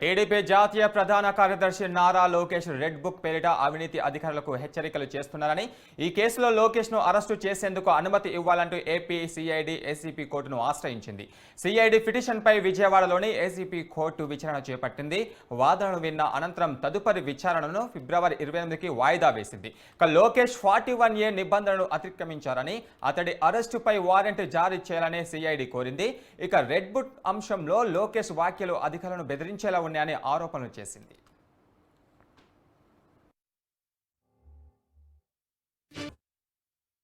TDP జాతీయ ప్రధాన కార్యదర్శి నారా లోకేష్ రెడ్ బుక్ పేరిట అవినీతి అధికారులకు హెచ్చరికలు చేస్తున్నారని, ఈ కేసులో లోకేష్ ను అరెస్టు చేసేందుకు అనుమతి ఇవ్వాలంటూ ఏపీ సిఐడి ఏసీపీ కోర్టును ఆశ్రయించింది. సిఐడి పిటిషన్పై విజయవాడలోని ఏసీపీ కోర్టు విచారణ చేపట్టింది. వాదనలు విన్న అనంతరం తదుపరి విచారణను ఫిబ్రవరి 28కి వాయిదా వేసింది. లోకేష్ 41A నిబంధనలు అతిక్రమించారని, అతడి అరెస్టుపై వారెంట్ జారీ చేయాలని సిఐడి కోరింది. రెడ్ బుక్ అంశంలో లోకేష్ వ్యాఖ్యలు అధికారులను బెదిరించేలా ఉన్నాయని ఆరోపణలు చేసింది.